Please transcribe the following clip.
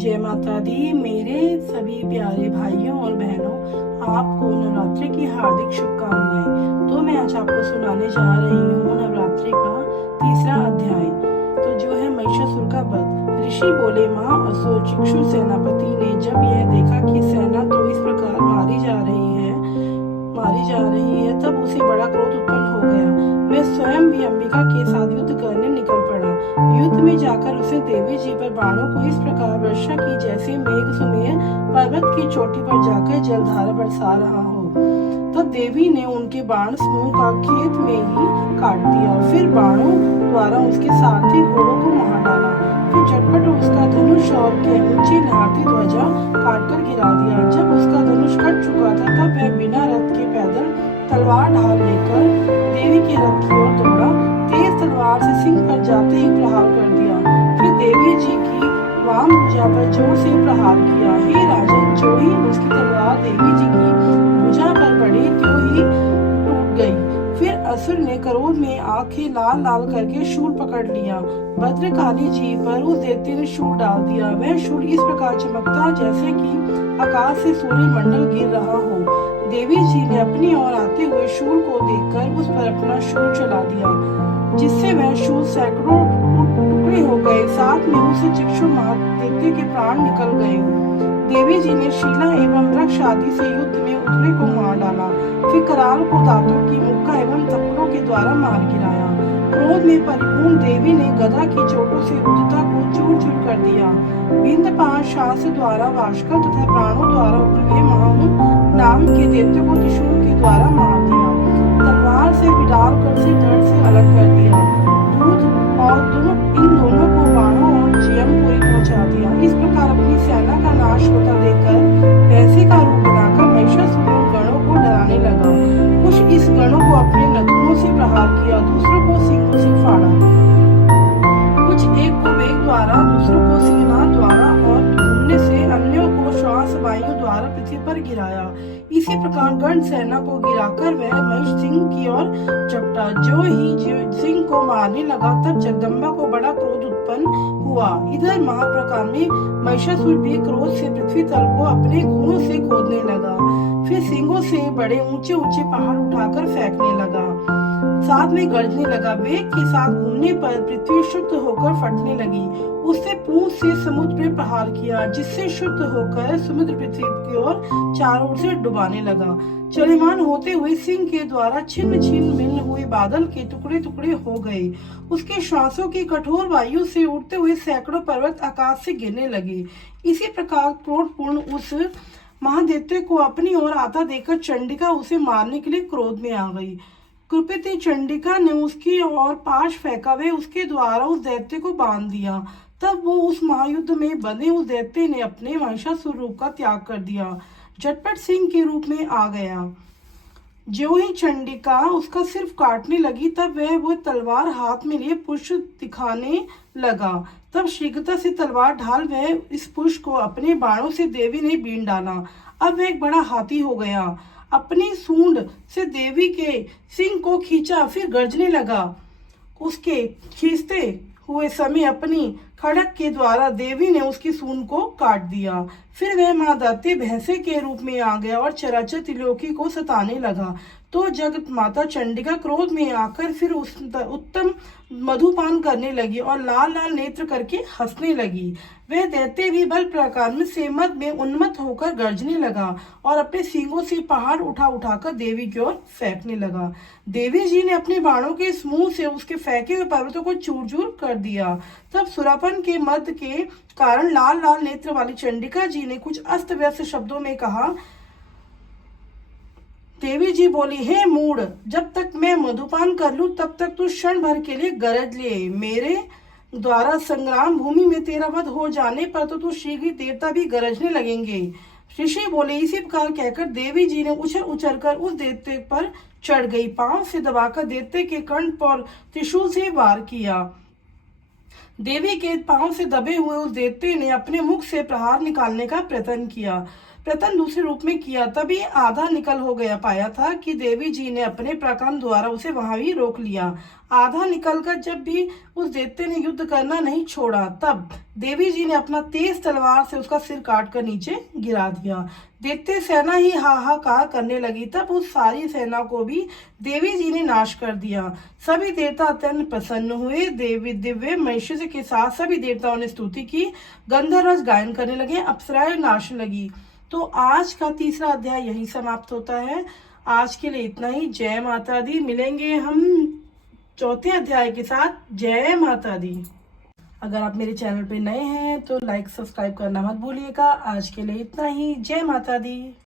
जय माता दी। मेरे सभी प्यारे भाइयों और बहनों, आपको नवरात्रि की हार्दिक शुभकामनाएं। तो मैं आज आपको सुनाने जा रही हूँ नवरात्रि का तीसरा अध्याय। तो जो है महिषासुर का वध। ऋषि बोले, माँ असुर चिक्षु सेनापति ने जब यह देखा कि सेना तो इस प्रकार मारी जा रही है, तब उसे बड़ा क्रोध उत्पन्न हो गया। वह स्वयं भी अंबिका के साथ युद्ध करने निकल पड़ा। युद्ध में जाकर उसने देवी जी पर बाणों को इस प्रकार वर्षा की जैसे मेघ सुमेर पर्वत की चोटी पर जाकर जलधारा बरसा रहा हो। तब देवी ने उनके बाण समूह का खेत में ही काट दिया। फिर बाणों द्वारा उसके सारथी घोड़ों को मार डाला। फिर झटपट उसका धनुष और ऊंची लहरती ध्वजा काटकर गिरा दिया। जब उसका धनुष कट चुका था, तब वह बिना रथ के पैदल तलवार ढाल लेकर देवी के रथ की ओर दौड़ा। तेज तलवार से सिंह पर जाते ही प्रहार कर दिया। फिर देवी जी की वाम भुजा पर जोर से प्रहार किया। हे राजन, जो ही उसकी तलवार देवी जी की भुजा पर पड़ी, त्यों ही टूट गई। फिर असुर ने क्रोध में आंखें लाल लाल करके शूल पकड़ लिया। भद्रकाली जी पर उस देवते ने शूल डाल दिया। वह शूल इस प्रकार चमकता जैसे कि आकाश से सूर्य मंडल गिर रहा हो। देवी जी ने अपनी ओर आते हुए शूल को देखकर उस पर अपना शूल चला दिया, जिससे वह शूल सैकड़ों टुकड़े हो गए। साथ में उस चिक्षु महादेवते के प्राण निकल गए। देवी जी ने शीला एवं वृक्ष आदि से युद्ध में उतरे को मार डाला। फिर कराल को दांतों की मुक्का एवं थप्पड़ों के द्वारा मार गिराया। क्रोध में परिपूर्ण देवी ने गदा की चोटों से रुद्रता को चूर चूर कर दिया। बिंदपान शास्त्र द्वारा वाष्कल तथा प्राणों द्वारा उग्रवे महाहून नाम के देवते को त्रिशूल के द्वारा मार दिया। तलवार से विडाल कर से धड़ से अलग कर दिया। दूध और इन दोनों को बाणों और जयमपुरी पहुंचा दिया। इस प्रकार अपनी सेना का नाश होता देखकर भैंसे का रूप बनाकर महिषासुर गणों को डराने लगा। कुछ इस गणों को अपने नथुनों से प्रहार किया, दूसरों को सिंगों से फाड़ा। कुछ एक को वेग द्वारा, दूसरों को सिंहनाद द्वारा और घूमने से अन्यों को श्वास वायु द्वारा पृथ्वी पर गिराया। इसी प्रकार गण सेना को गिराकर वह महिष सिंह की ओर झपटा। जो ही सिंह को मारने लगा, तब जगदम्बा को बड़ा क्रोध उत्पन्न हुआ। इधर महाप्रकार में महिषासुर भी क्रोध से पृथ्वी तल को अपने खूनों से खोदने लगा। फिर सिंगों से बड़े ऊंचे ऊंचे पहाड़ उठाकर फेंकने लगा। साथ में गरजने लगा। वेग के साथ घूमने पर पृथ्वी शुद्ध होकर फटने लगी। उससे पूंछ से समुद्र पे प्रहार किया, जिससे शुद्ध होकर समुद्र पृथ्वी की ओर चारों ओर से डुबाने लगा। चलमान होते हुए सिंह के द्वारा छिन्न छिन्न मिन्न हुए बादल के टुकड़े टुकड़े हो गए। उसके श्वासों की कठोर वायु से उड़ते हुए सैकड़ों पर्वत आकाश से गिरने लगे। इसी प्रकार क्रोधपूर्ण उस महादेवते को अपनी ओर आता देखकर चंडिका उसे मारने के लिए क्रोध में आ गई। कृपित चंडिका ने उसकी ओर पाश फेंका। वे उसके द्वारा उस दैत्य को बांध दिया। तब वो उस महायुद्ध में बंधे उस दैत्य ने अपने महिषासुर रूप का त्याग कर दिया, झटपट सिंह के रूप में आ गया। जो ही चंडिका उसका सिर्फ काटने लगी, तब वह वो तलवार हाथ में लिए पुष्प दिखाने लगा। तब शीघ्रता से तलवार ढाल वह इस पुष्प को अपने बाणों से देवी ने बीन डाला। अब वह एक बड़ा हाथी हो गया। अपनी सूंड से देवी के सिंह को खींचा, फिर गर्जने लगा। उसके खींचते हुए समय अपनी खड़क के द्वारा देवी ने उसकी सूंड को काट दिया। फिर वह महादाती भैंसे के रूप में आ गया और चराचर त्रिलोकी को सताने लगा। तो जगत माता चंडिका क्रोध में आकर फिर उत्तम मधुपान करने लगी और लाल लाल नेत्र करके हंसने लगी। वह दैत्य भी बल प्रकार में सेमत में उन्मत्त होकर गर्जने लगा और अपने सींगों से पहाड़ उठा उठाकर देवी की ओर फेंकने लगा। देवी जी ने अपने बाणों के समूह से उसके फेंके हुए पर्वतों को चूर चूर कर दिया। तब सुरापन के मद के कारण लाल लाल नेत्र वाली चंडिका जी ने कुछ अस्त व्यस्त शब्दों में कहा। देवी जी बोली, हे मूढ़, जब तक मैं मधुपान कर लूं, तब तक तू क्षण भर के लिए गरज ले। मेरे द्वारा संग्राम भूमि में तेरा वध हो जाने पर तो तू शीघ्र ही देवता भी गरजने लगेंगे। ऋषि बोले। इसी प्रकार कहकर देवी जी ने उछल उछल कर उस देवते पर चढ़ गई। पांव से दबाकर देवते के कंठ पर त्रिशूल से वार किया। देवी के पांव से दबे हुए उस देवते ने अपने मुख से प्रहार निकालने का प्रयत्न किया। प्रतन दूसरे रूप में किया, तभी आधा निकल हो गया। पाया था कि देवी जी ने अपने पराक्रम द्वारा उसे वहां ही रोक लिया। आधा निकलकर जब भी उस दैत्य ने युद्ध करना नहीं छोड़ा, तब देवी जी ने अपना तेज तलवार से उसका सिर काट कर नीचे गिरा दिया। दैत्य सेना ही हाहाकार करने लगी। तब उस सारी सेना को भी देवी जी ने नाश कर दिया। सभी देवता अत्यंत प्रसन्न हुए। देवी दिव्य महिषी के साथ सभी देवताओं ने स्तुति की। गंधर्व गायन करने लगे, अप्सराएं नाचने लगी। तो आज का तीसरा अध्याय यही समाप्त होता है। आज के लिए इतना ही। जय माता दी। मिलेंगे हम चौथे अध्याय के साथ। जय माता दी। अगर आप मेरे चैनल पे नए हैं तो लाइक सब्सक्राइब करना मत भूलिएगा। आज के लिए इतना ही। जय माता दी।